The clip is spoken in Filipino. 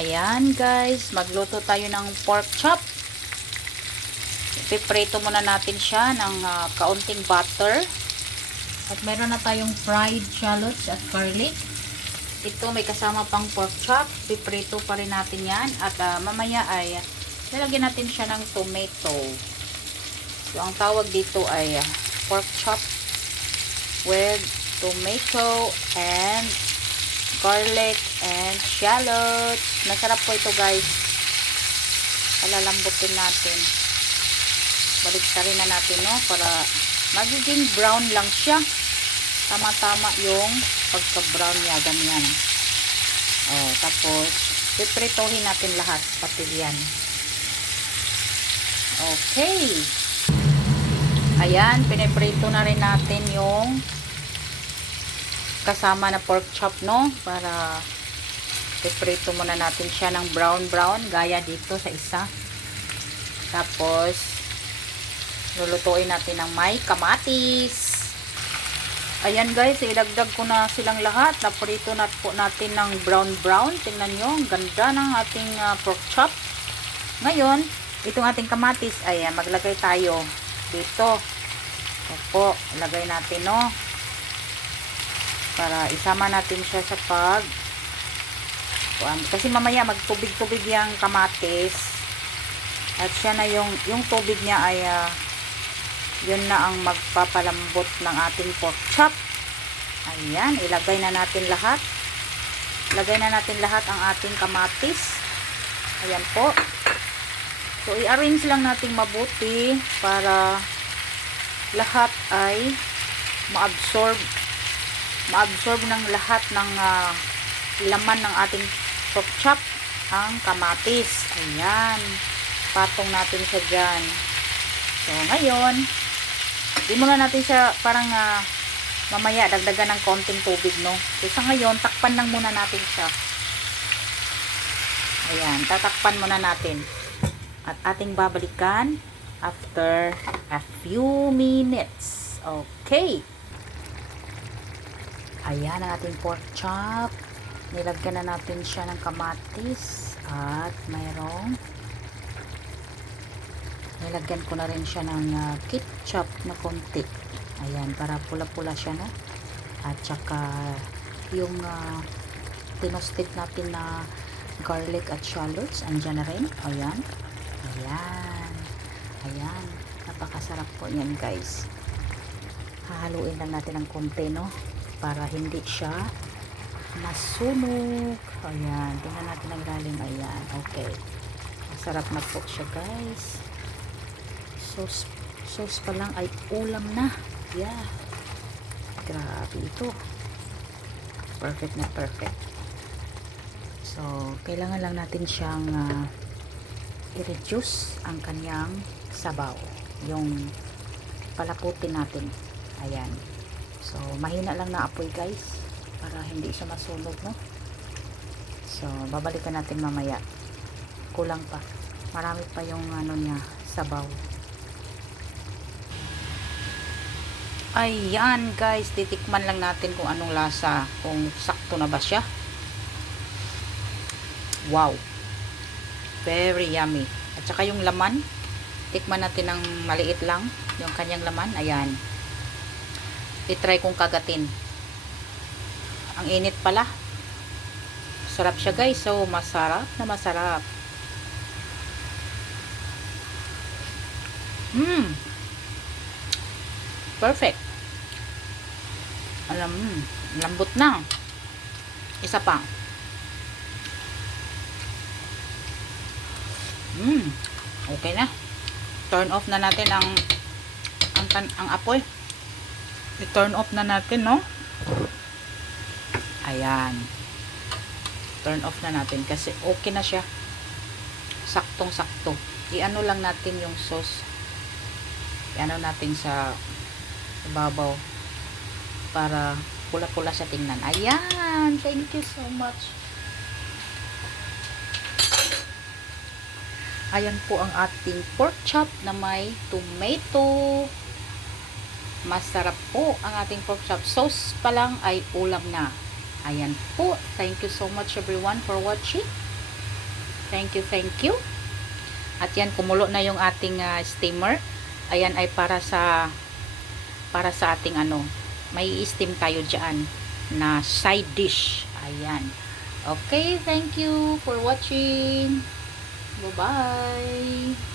Ayan guys, magluto tayo ng pork chop. Ipiprito muna natin siya ng kaunting butter. At meron na tayong fried shallots at garlic. Ito may kasama pang pork chop. Ipiprito pa rin natin yan. At mamaya ay lalagyan natin siya ng tomato. So ang tawag dito ay pork chop with tomato and garlic and shallots. Masarap po ito guys. Palalambutin natin. Baligtarin na natin, no, para magiging brown lang siya. Tama-tama yung pagka-brown niya, ganyan. Tapos pipritohin natin lahat, pati yan. Okay. Ayan, piniprito na rin natin yung kasama na pork chop, no, para piprito muna natin siya ng brown gaya dito sa isa. Tapos lulutuin natin ng may kamatis. Ayan guys, ilagdag ko na silang lahat. Naprito na po natin ng brown. Tingnan nyo, ang ganda ng ating pork chop. Ngayon, itong ating kamatis ay maglagay tayo dito. Opo, lagay natin, no, para isama natin siya sa kasi mamaya magtubig-tubig yung kamatis. At siya na yung tubig niya ay yun na ang magpapalambot ng ating pork chop. Ayan, ilagay na natin lahat. Lagay na natin lahat ang ating kamatis. Ayan po. So i-arrange lang natin mabuti para lahat ay ma-absorb ng lahat ng laman ng ating pork chop ang kamatis. Ayan, patong natin siya dyan. So ngayon, di muna natin siya parang mamaya dagdagan ng konting tubig, no. So sa ngayon, takpan lang muna natin siya. Ayan, tatakpan muna natin at ating babalikan after a few minutes. Okay. Ayan ang ating pork chop. Nilagyan na natin siya ng kamatis at nilagyan ko na rin siya ng ketchup na konti. Ayan, para pula-pula siya, no? At saka yung tinosted natin na garlic at shallots andyan na rin. Ayan. Ayan, napakasarap po yan guys. Hahaluin lang natin ng konti, no, para hindi siya nasunog. Ayan, tingnan natin ang galing. Ayan, okay. Masarap na po siya guys. Sauce pa lang ay ulam na. Yeah, grabe ito. Perfect na perfect. So kailangan lang natin siyang i-reduce ang kanyang sabaw, yung palaputin natin. Ayan, so mahina lang na apoy guys para hindi siya masunog, no. So babalikan natin mamaya. Kulang pa, marami pa yung niya, sabaw. Ayan guys, titikman lang natin kung anong lasa, kung sakto na ba siya. Wow, very yummy. At saka yung laman, tikman natin ng maliit lang yung kanyang laman. Ayan, itry kong kagatin. Ang init pala. Sarap siya guys. So masarap na masarap. Perfect. Lambot na. Isa pa. Okay na. Turn off na natin ang apoy. I-turn off na natin, no? Ayan. Turn off na natin kasi okay na siya. Saktong-sakto. I-ano lang natin yung sauce. I-ano natin sa babaw para pula-pula siya tingnan. Ayan. Thank you so much. Ayan po ang ating pork chop na may tomato. Masarap po ang ating pork chop. Sauce pa lang ay ulam na. Ayan po. Thank you so much everyone for watching. Thank you, thank you. At yan, kumulo na yung ating steamer. Ayan ay para sa ating ano, may steam tayo dyan na side dish. Ayan. Okay, thank you for watching. Bye-bye.